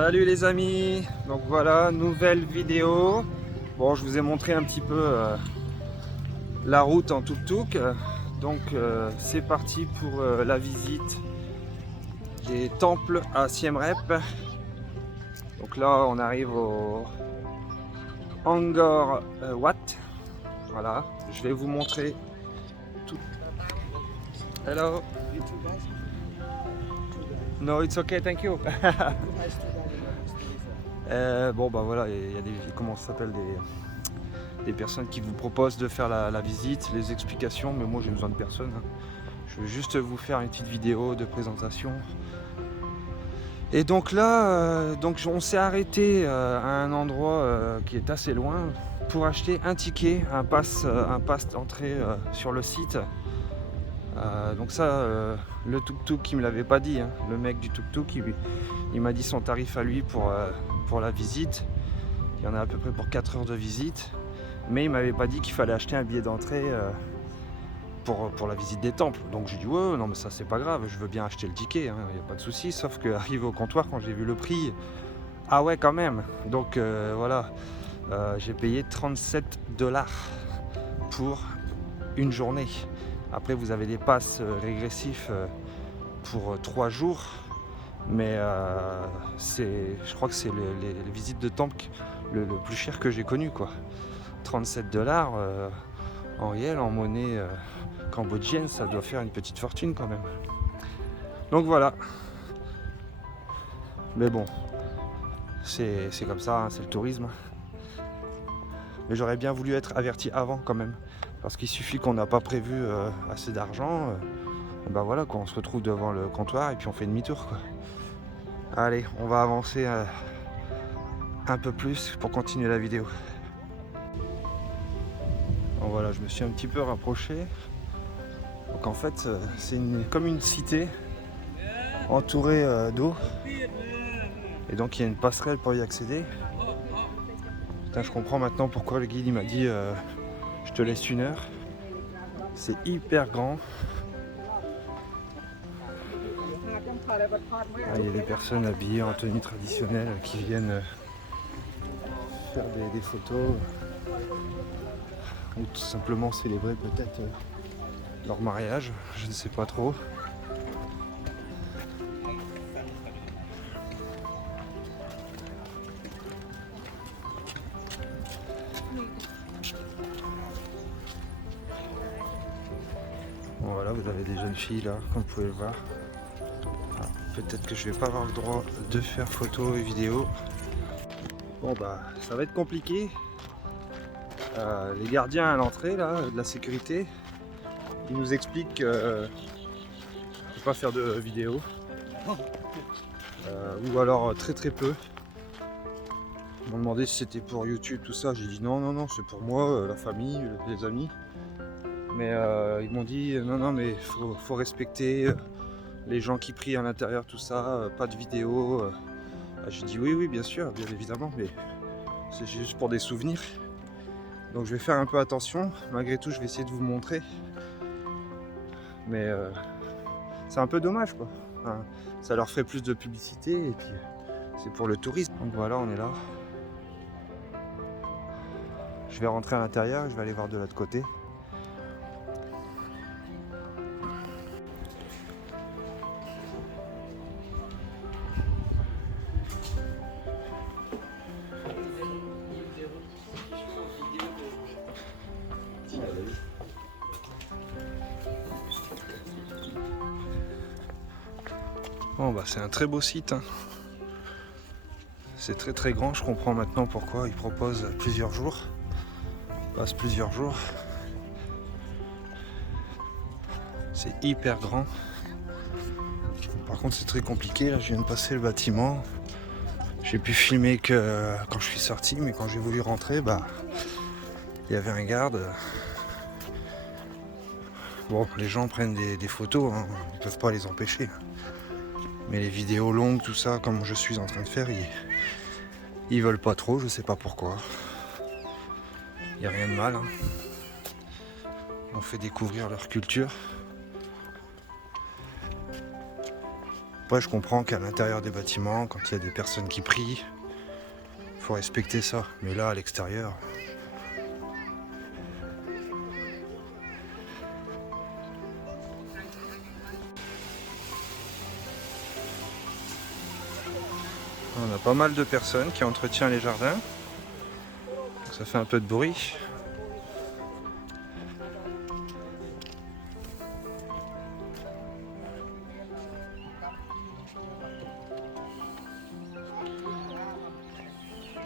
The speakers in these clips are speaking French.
Salut les amis, donc voilà, nouvelle vidéo. Bon, je vous ai montré un petit peu la route en tuk-tuk. Donc c'est parti pour la visite des temples à Siem Reap. Donc là on arrive au Angkor Wat. Voilà, je vais vous montrer tout. Hello. No, it's okay, thank you. Bon bah voilà, il y a des, comment ça s'appelle, des personnes qui vous proposent de faire la visite, les explications, mais moi j'ai besoin de personne. Je vais juste vous faire une petite vidéo de présentation. Et donc là, on s'est arrêté à un endroit qui est assez loin pour acheter un ticket, un pass d'entrée sur le site. Donc ça, le tuk-tuk qui me l'avait pas dit, hein. Le mec du tuk-tuk, il m'a dit son tarif à lui pour la visite. Il y en a à peu près pour 4 heures de visite, mais il m'avait pas dit qu'il fallait acheter un billet d'entrée pour la visite des temples. Donc j'ai dit ouais, non mais ça c'est pas grave, je veux bien acheter le ticket, il n'y a pas de souci. Sauf que arrivé au comptoir, quand j'ai vu le prix, ah ouais quand même. Donc voilà, j'ai payé 37 $ pour une journée. Après vous avez des passes régressifs pour 3 jours, mais je crois que c'est les visites de temple le plus cher que j'ai connu, quoi. 37 $ en réel, en monnaie cambodgienne, ça doit faire une petite fortune quand même. Donc voilà. Mais bon, c'est comme ça, hein, c'est le tourisme. Mais j'aurais bien voulu être averti avant quand même, parce qu'il suffit qu'on n'a pas prévu assez d'argent, ben voilà, qu'on se retrouve devant le comptoir et puis on fait demi-tour, quoi. Allez, on va avancer un peu plus pour continuer la vidéo. Bon voilà, je me suis un petit peu rapproché. Donc en fait, c'est comme une cité entourée d'eau. Et donc il y a une passerelle pour y accéder. Putain, je comprends maintenant pourquoi le guide il m'a dit je te laisse 1 heure. C'est hyper grand. Il y a des personnes habillées en tenue traditionnelle qui viennent faire des photos ou tout simplement célébrer peut-être leur mariage, je ne sais pas trop. Bon, voilà, vous avez des jeunes filles là, comme vous pouvez le voir. Ah, peut-être que je vais pas avoir le droit de faire photos et vidéos. Bon bah ça va être compliqué. Les gardiens à l'entrée là, de la sécurité, ils nous expliquent qu'il ne faut pas faire de vidéos. Ou alors très peu. Ils m'ont demandé si c'était pour YouTube, tout ça. J'ai dit non, c'est pour moi, la famille, les amis. Mais ils m'ont dit non, mais faut respecter les gens qui prient à l'intérieur, tout ça, pas de vidéo. J'ai dit oui, bien sûr, bien évidemment, mais c'est juste pour des souvenirs. Donc je vais faire un peu attention. Malgré tout, je vais essayer de vous montrer. Mais c'est un peu dommage, quoi. Enfin, ça leur ferait plus de publicité et puis c'est pour le tourisme. Donc voilà, on est là. Je vais rentrer à l'intérieur et je vais aller voir de l'autre côté. Bon bah c'est un très beau site, hein. C'est très grand, je comprends maintenant pourquoi ils proposent plusieurs jours. Ils passent plusieurs jours. C'est hyper grand. Par contre c'est très compliqué, là je viens de passer le bâtiment. J'ai pu filmer que quand je suis sorti, mais quand j'ai voulu rentrer, bah il y avait un garde. Bon, les gens prennent des photos, hein, ils peuvent pas les empêcher. Mais les vidéos longues, tout ça, comme je suis en train de faire, ils veulent pas trop, je sais pas pourquoi. Il n'y a rien de mal, hein. On fait découvrir leur culture. Après, je comprends qu'à l'intérieur des bâtiments, quand il y a des personnes qui prient, il faut respecter ça. Mais là, à l'extérieur... On a pas mal de personnes qui entretiennent les jardins. Ça fait un peu de bruit.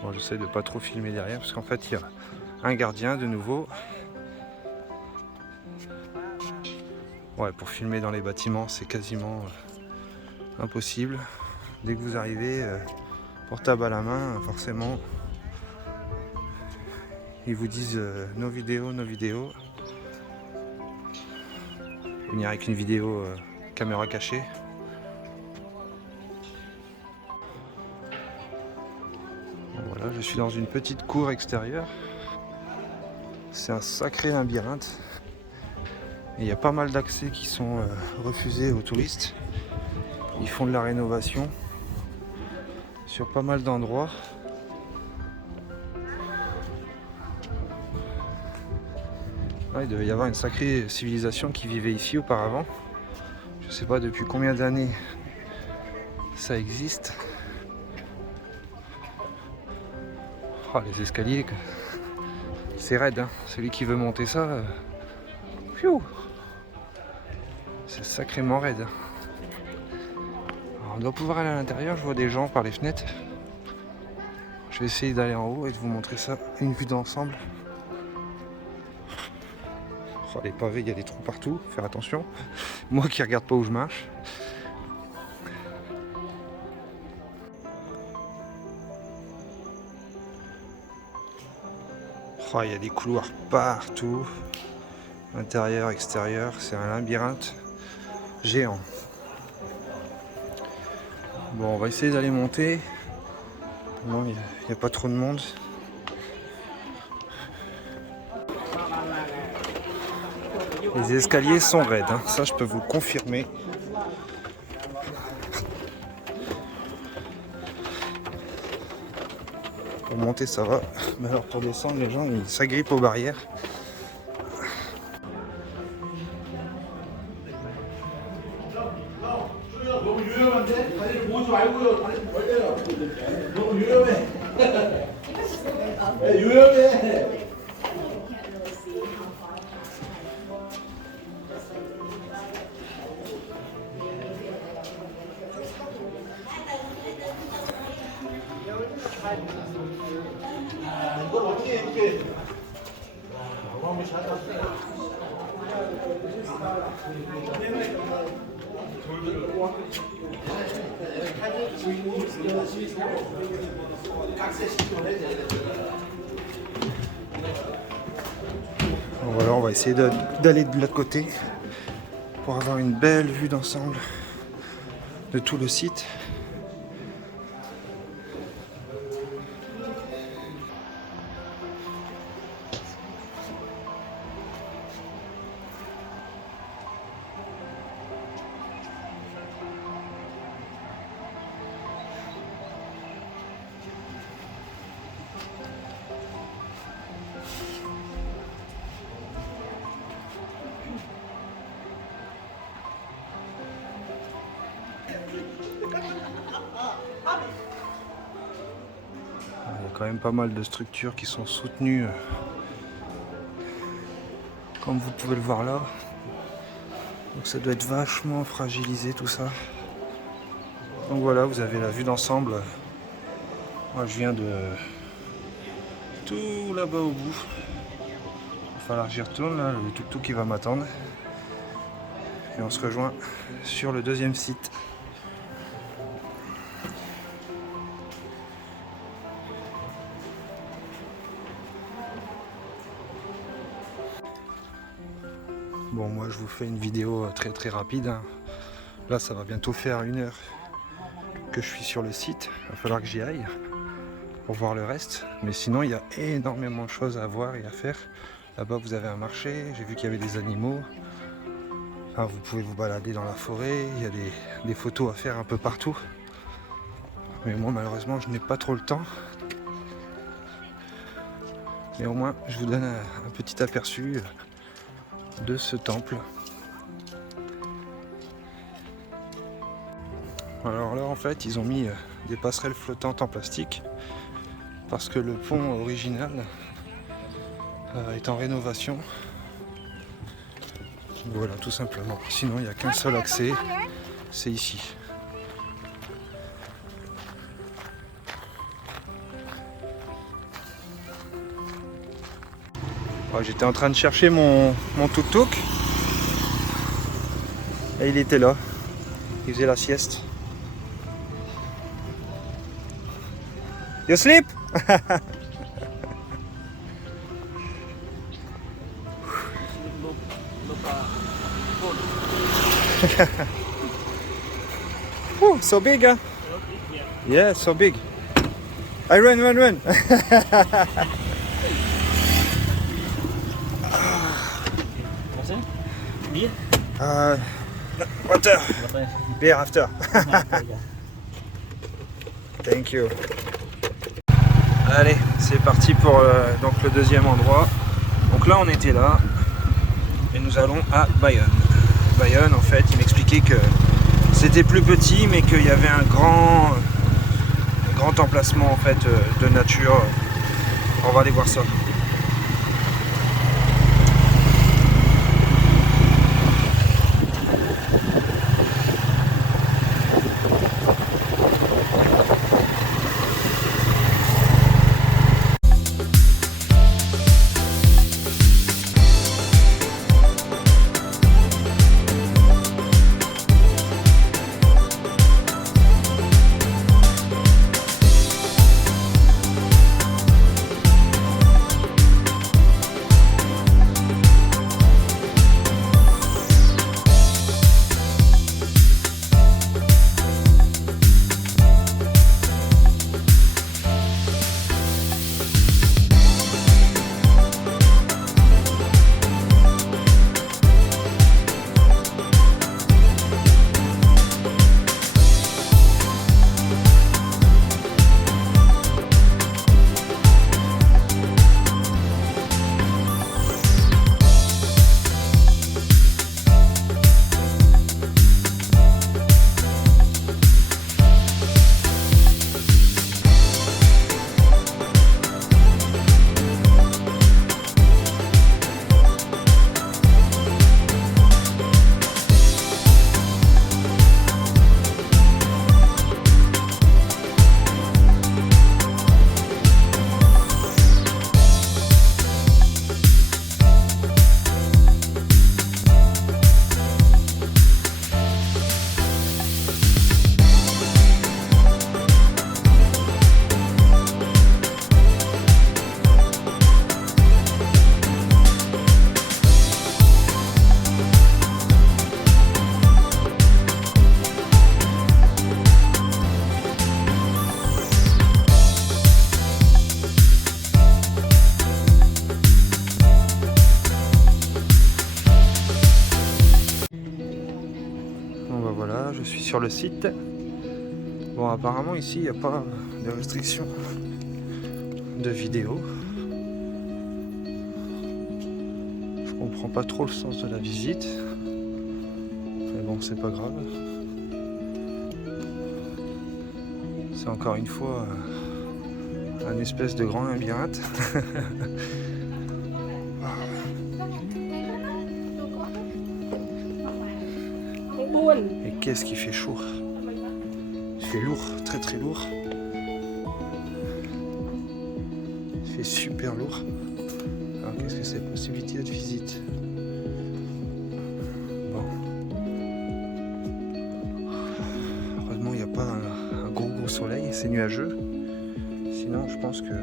Bon, j'essaie de pas trop filmer derrière parce qu'en fait il y a un gardien de nouveau. Ouais, pour filmer dans les bâtiments c'est quasiment impossible. Dès que vous arrivez, portable à la main, forcément ils vous disent nos vidéos, nos vidéos. Venir avec une vidéo caméra cachée. Voilà, je suis dans une petite cour extérieure. C'est un sacré labyrinthe. Et il y a pas mal d'accès qui sont refusés aux touristes. Ils font de la rénovation sur pas mal d'endroits. Il devait y avoir une sacrée civilisation qui vivait ici auparavant. Je sais pas depuis combien d'années ça existe. Oh, les escaliers, c'est raide, hein. Celui qui veut monter ça, c'est sacrément raide. Alors, on doit pouvoir aller à l'intérieur, je vois des gens par les fenêtres. Je vais essayer d'aller en haut et de vous montrer ça, une vue d'ensemble. Oh, les pavés, il y a des trous partout, faire attention. Moi qui regarde pas où je marche. Oh, il y a des couloirs partout. Intérieur, extérieur, c'est un labyrinthe géant. Bon, on va essayer d'aller monter. Non, il n'y a pas trop de monde. Les escaliers sont raides, hein. Ça je peux vous le confirmer. Pour monter ça va, mais alors pour descendre les gens ils s'agrippent aux barrières. Voilà, on va essayer d'aller de l'autre côté pour avoir une belle vue d'ensemble de tout le site. Il y a quand même pas mal de structures qui sont soutenues, comme vous pouvez le voir là. Donc ça doit être vachement fragilisé tout ça. Donc voilà, vous avez la vue d'ensemble. Moi je viens de tout là-bas au bout. Il va falloir que j'y retourne, là, le tuk-tuk qui va m'attendre. Et on se rejoint sur le deuxième site. Bon, moi je vous fais une vidéo très rapide, hein. Là ça va bientôt faire 1 heure que je suis sur le site. Il va falloir que j'y aille pour voir le reste. Mais sinon il y a énormément de choses à voir et à faire. Là-bas vous avez un marché, j'ai vu qu'il y avait des animaux. Alors, vous pouvez vous balader dans la forêt, il y a des photos à faire un peu partout. Mais moi malheureusement je n'ai pas trop le temps. Mais au moins je vous donne un petit aperçu de ce temple. Alors là en fait ils ont mis des passerelles flottantes en plastique parce que le pont original est en rénovation. Voilà, tout simplement. Sinon il n'y a qu'un seul accès, c'est ici. J'étais en train de chercher mon tuk-tuk et il était là. Il faisait la sieste. You sleep? Oh, so big, huh? Yeah, so big. I run. Beer? Water. Beer after. Thank you. Allez, c'est parti pour donc le deuxième endroit. Donc là, on était là et nous allons à Bayonne. Bayonne, en fait, il m'expliquait que c'était plus petit, mais qu'il y avait un grand emplacement en fait de nature. On va aller voir ça. Voilà, je suis sur le site. Bon, apparemment ici il n'y a pas de restriction de vidéo. Je comprends pas trop le sens de la visite, mais bon, c'est pas grave. C'est encore une fois un espèce de grand labyrinthe. Et qu'est-ce qui fait chaud? Il fait lourd, très très lourd. Il fait super lourd. Alors qu'est-ce que c'est? Possibilité de visite. Bon. Heureusement il n'y a pas un gros soleil, c'est nuageux. Sinon je pense que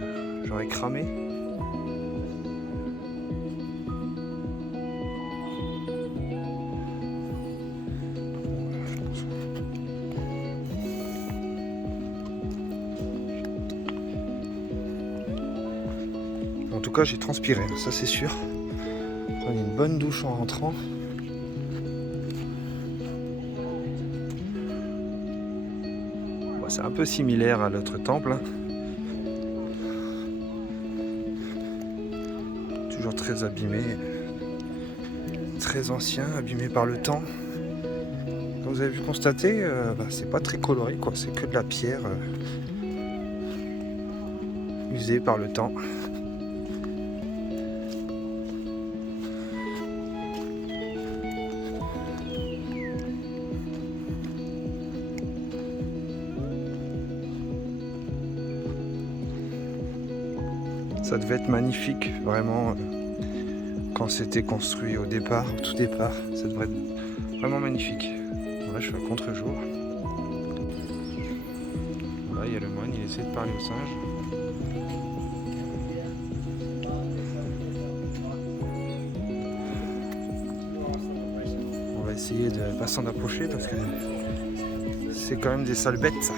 j'aurais cramé. En tout cas, j'ai transpiré, ça c'est sûr. Prenez une bonne douche en rentrant. c'est un peu similaire à l'autre temple. Toujours très abîmé, très ancien, abîmé par le temps. Comme vous avez pu constater, c'est pas très coloré, quoi. C'est que de la pierre usée par le temps. Ça devait être magnifique, vraiment, quand c'était construit au départ, au tout départ. Ça devrait être vraiment magnifique. Là, je suis à contre-jour. Là, il y a le moine, il essaie de parler au singe. On va essayer de pas s'en approcher parce que c'est quand même des sales bêtes, ça.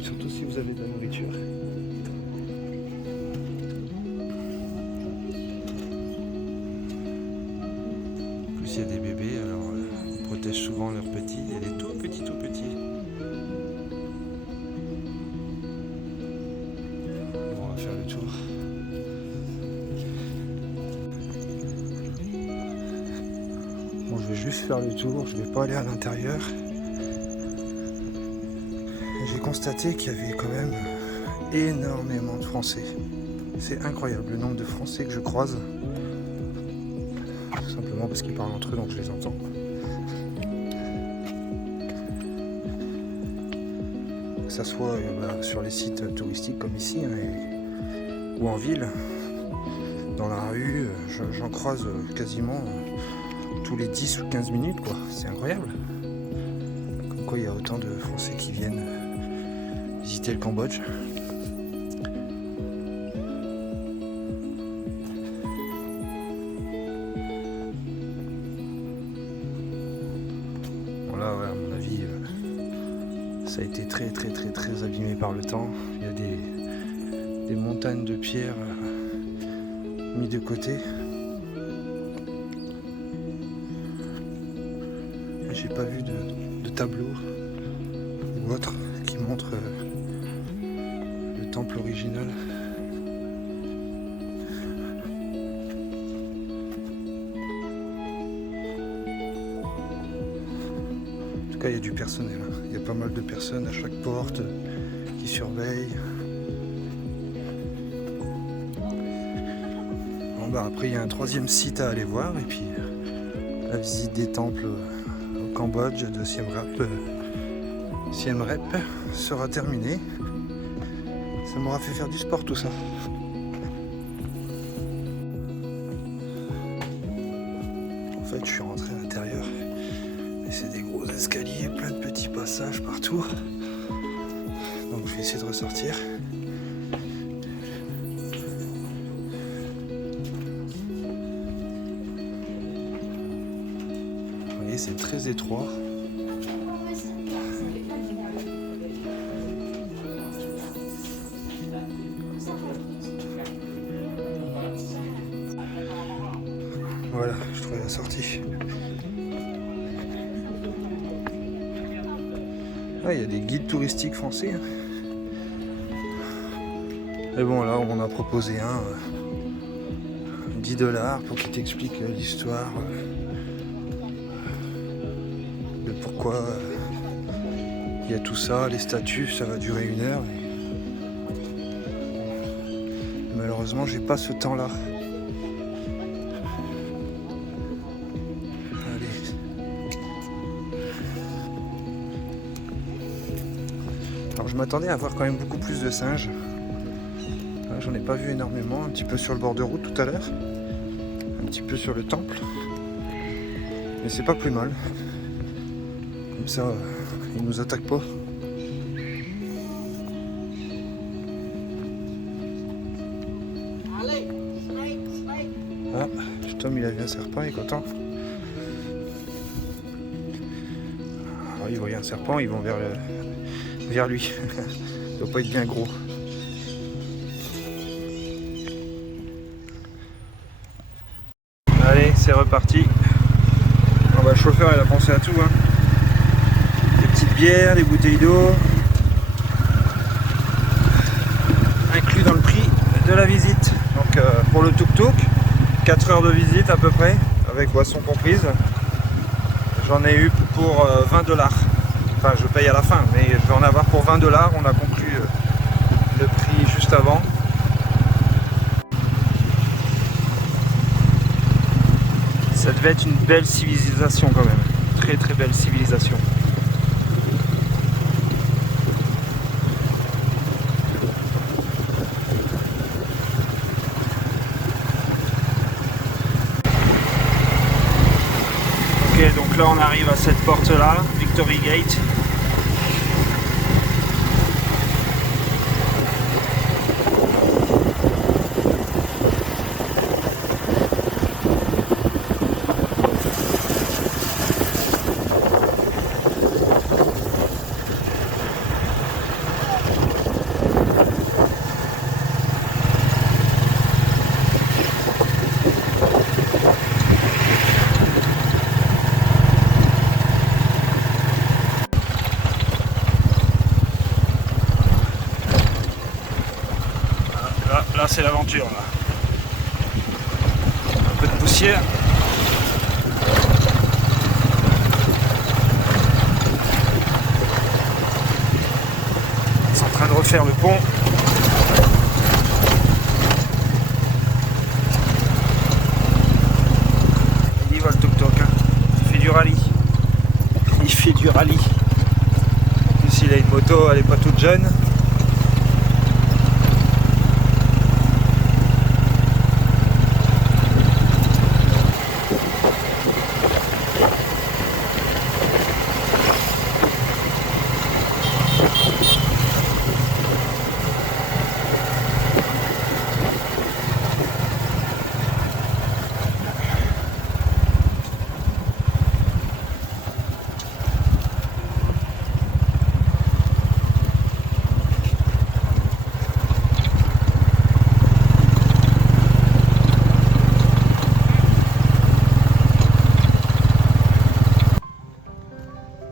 Surtout si vous avez de la nourriture. Il y a des bébés, alors ils protègent souvent leurs petits. Il y a des tout petits. Bon, on va faire le tour. Bon, je vais juste faire le tour, je vais pas aller à l'intérieur. J'ai constaté qu'il y avait quand même énormément de Français. C'est incroyable le nombre de Français que je croise. Tout simplement parce qu'ils parlent entre eux, donc je les entends. Que ça soit sur les sites touristiques comme ici, ou en ville, dans la rue, j'en croise quasiment tous les 10 ou 15 minutes, quoi. C'est incroyable. Comme quoi il y a autant de Français qui viennent visiter le Cambodge. À mon avis, ça a été très abîmé par le temps. Il y a des montagnes de pierres mises de côté. J'ai pas vu de tableau ou autre qui montre le temple original. Il y a du personnel, il y a pas mal de personnes à chaque porte qui surveillent. Bon, après il y a un troisième site à aller voir et puis la visite des temples au Cambodge de Siem Reap sera terminée. Ça m'aura fait faire du sport tout ça. En fait je suis rentré à l'intérieur. C'est des gros escaliers, plein de petits passages partout. Donc je vais essayer de ressortir. Vous voyez, c'est très étroit. Voilà, je trouvais la sortie. Il y a des guides touristiques français. Et bon, là, on a proposé un $10 pour qu'il t'explique l'histoire de pourquoi il y a tout ça, les statues, ça va durer 1 heure. Et malheureusement, j'ai pas ce temps-là. Alors je m'attendais à voir quand même beaucoup plus de singes. J'en ai pas vu énormément, un petit peu sur le bord de route tout à l'heure, un petit peu sur le temple, mais c'est pas plus mal. Comme ça, ils nous attaquent pas. Ah, Tom il a vu un serpent, il est content. Alors, ils voient un serpent, ils vont vers lui. Il doit pas être bien gros. Allez, c'est reparti. Le chauffeur il a pensé à tout, hein. Des petites bière, des bouteilles d'eau, inclus dans le prix de la visite. Donc pour le tuk-tuk, 4 heures de visite à peu près, avec boisson comprise. J'en ai eu pour 20 $. Enfin, je paye à la fin, mais je vais en avoir pour 20 $. On a conclu le prix juste avant. Ça devait être une belle civilisation quand même. Très très belle civilisation. Ok, donc là on arrive à cette porte là, Victory Gate. Là c'est l'aventure là. Un peu de poussière. Ils sont en train de refaire le pont. Il y va le tuk-tuk, hein. Il fait du rallye. Il fait du rallye. En plus il a une moto, elle est pas toute jeune.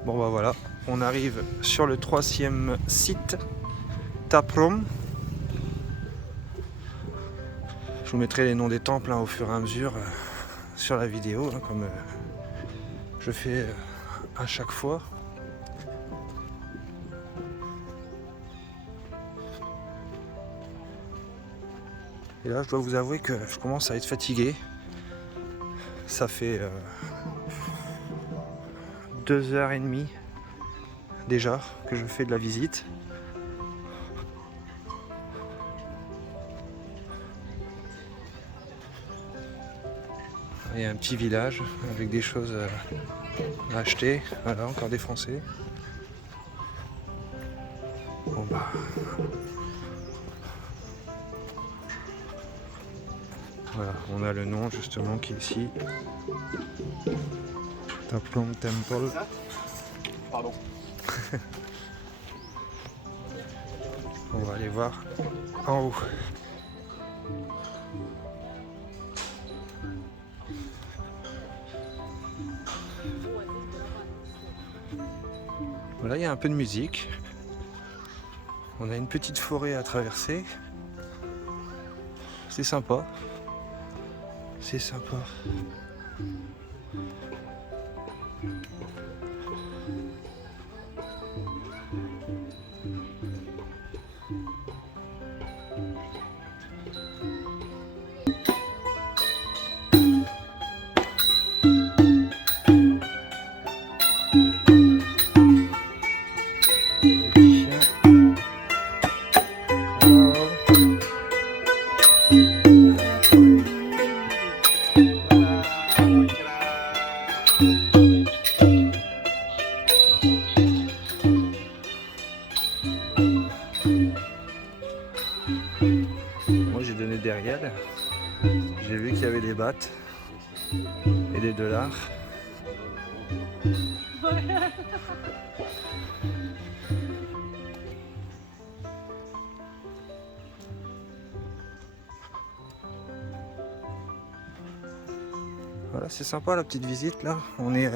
Bon bah voilà, on arrive sur le 3e site, Taprom. Je vous mettrai les noms des temples au fur et à mesure sur la vidéo, comme je fais à chaque fois. Et là je dois vous avouer que je commence à être fatigué. Ça fait 2h30 déjà que je fais de la visite. Il y a un petit village avec des choses à acheter. Voilà, encore des Français. Bon bah. Voilà, on a le nom justement qui est ici. Taprom Temple. Pardon. On va aller voir en haut. Voilà, il y a un peu de musique. On a une petite forêt à traverser. C'est sympa. C'est sympa. Moi j'ai donné des riels, j'ai vu qu'il y avait des bahts et des dollars. Voilà, c'est sympa la petite visite là, on est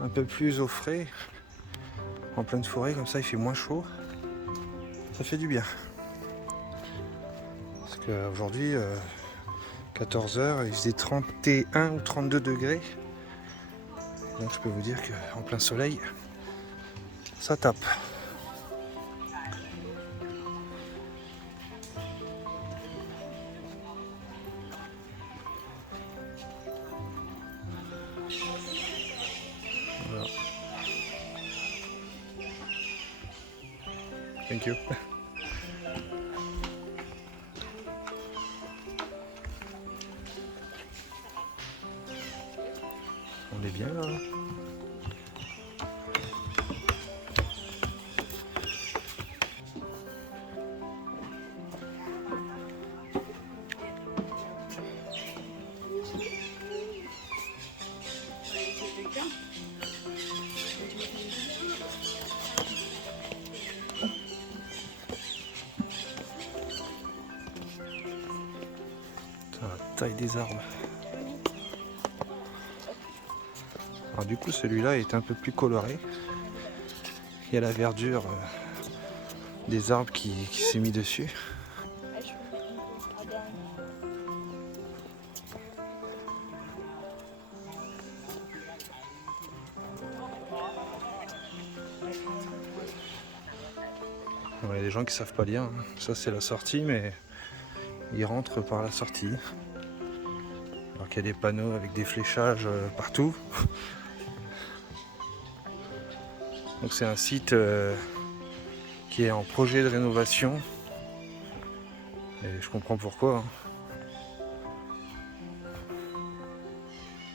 un peu plus au frais. en pleine forêt, comme ça il fait moins chaud. Ça fait du bien. Parce qu'aujourd'hui, 14h, il faisait 31 ou 32 degrés. Donc je peux vous dire qu'en plein soleil, ça tape. Voilà. Thank you. On est bien là. La taille des arbres. Alors du coup celui-là est un peu plus coloré. Il y a la verdure des arbres qui s'est mis dessus. Il y a des gens qui savent pas lire. Ça c'est la sortie, mais ils rentrent par la sortie. Alors qu'il y a des panneaux avec des fléchages partout. Donc c'est un site qui est en projet de rénovation. Et je comprends pourquoi.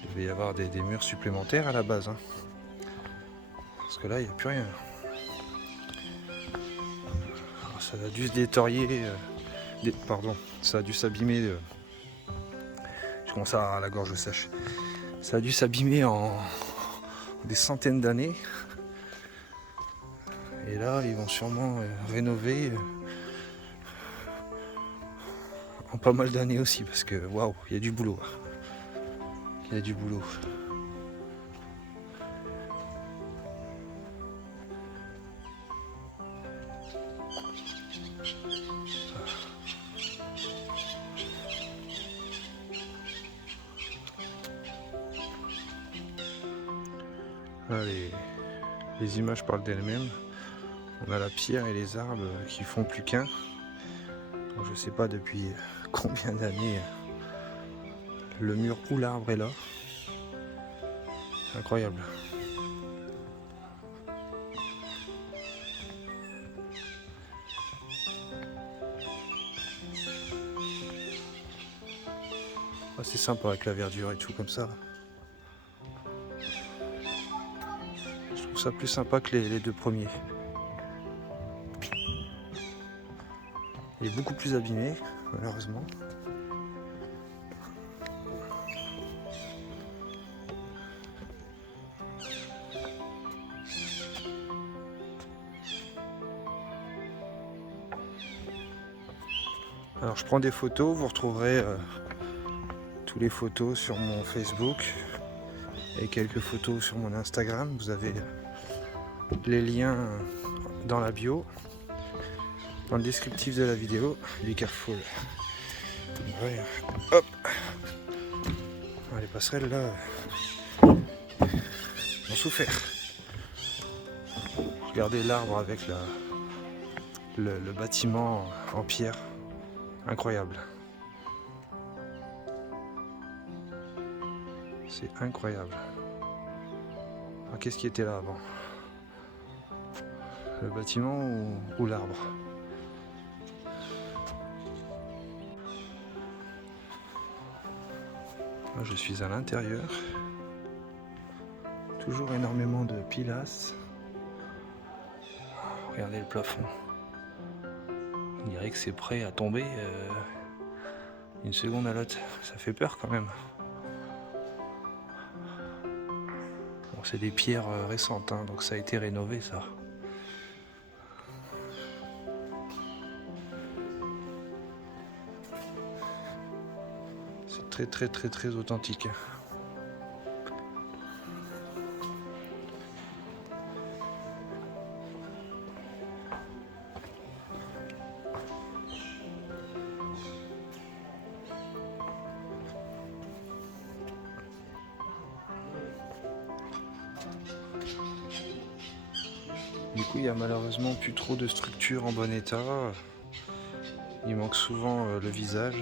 Il devait y avoir des murs supplémentaires à la base. Parce que là, il n'y a plus rien. Alors, ça a dû se détériorer. Pardon, ça a dû s'abîmer. Je commence à avoir la gorge sèche. Ça a dû s'abîmer en des centaines d'années. Et là, ils vont sûrement rénover en pas mal d'années aussi, parce que waouh, il y a du boulot. Il y a du boulot. Là, les images parlent d'elles-mêmes. On a la pierre et les arbres qui font plus qu'un. Je ne sais pas depuis combien d'années le mur ou l'arbre est là. C'est incroyable. Ah, c'est sympa avec la verdure et tout comme ça. Je trouve ça plus sympa que les deux premiers. Il est beaucoup plus abîmé, malheureusement. Alors je prends des photos, vous retrouverez toutes les photos sur mon Facebook et quelques photos sur mon Instagram. Vous avez les liens dans la bio, dans le descriptif de la vidéo. Be careful. Ouais. Hop. Ah, les passerelles là ont souffert. Regardez l'arbre avec le bâtiment en pierre. Incroyable. C'est incroyable. Alors, qu'est-ce qui était là avant? Le bâtiment ou l'arbre? Là, je suis à l'intérieur. Toujours énormément de pilastres. Regardez le plafond. On dirait que c'est prêt à tomber une seconde à l'autre. Ça fait peur quand même. Bon, c'est des pierres récentes, donc ça a été rénové ça. C'est très authentique. Du coup, il n'y a malheureusement plus trop de structures en bon état. Il manque souvent le visage.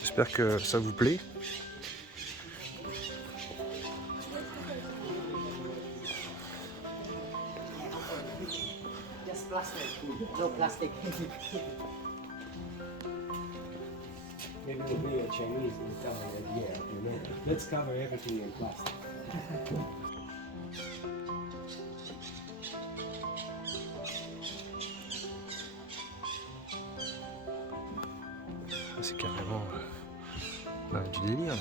J'espère que ça vous plaît. Just plastic, no plastic. Maybe we'll be a Chinese and tell them that, yeah, okay, no, let's cover everything in plastic. C'est carrément du délire là.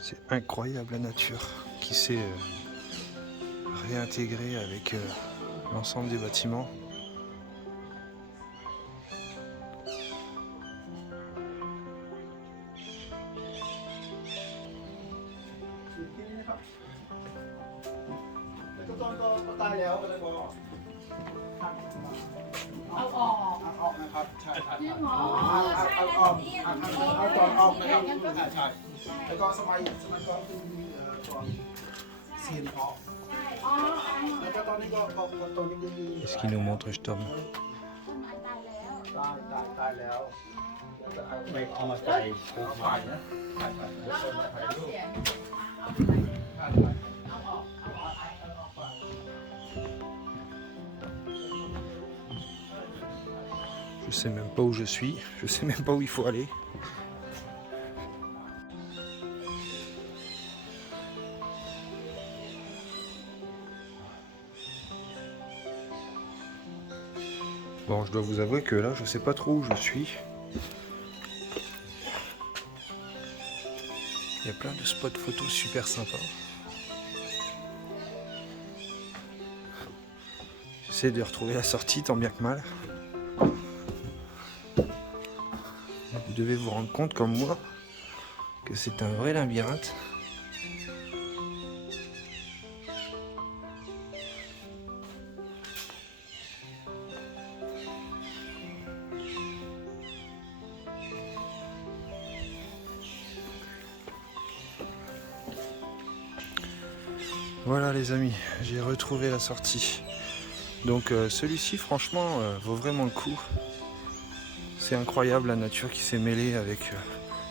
C'est incroyable la nature qui s'est réintégrée avec l'ensemble des bâtiments. Qu'est-ce qu'il nous montre, je tombe? ไม่เอามาใส่ปูไข่นะ Je sais même pas où je suis, je sais même pas où il faut aller. Bon, je dois vous avouer que là, je sais pas trop où je suis. Il y a plein de spots photos super sympas. J'essaie de retrouver la sortie tant bien que mal. Vous devez vous rendre compte, comme moi, que c'est un vrai labyrinthe. Voilà les amis, j'ai retrouvé la sortie. Donc celui-ci franchement vaut vraiment le coup. C'est incroyable la nature qui s'est mêlée avec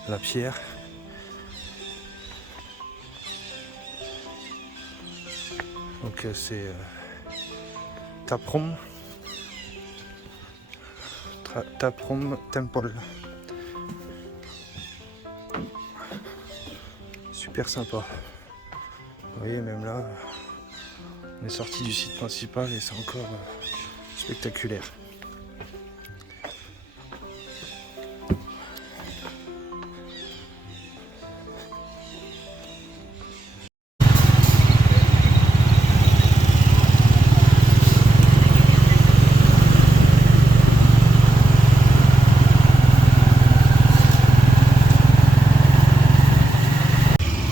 la pierre. Donc c'est Taprom Temple. Super sympa. Vous voyez, même là, on est sorti du site principal et c'est encore spectaculaire.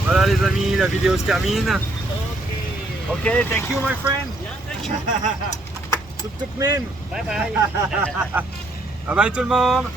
Voilà les amis, la vidéo se termine. Ok, thank you my friend. Yeah, thank you. Tuk tuk mim. Bye bye. Bye bye tout le monde.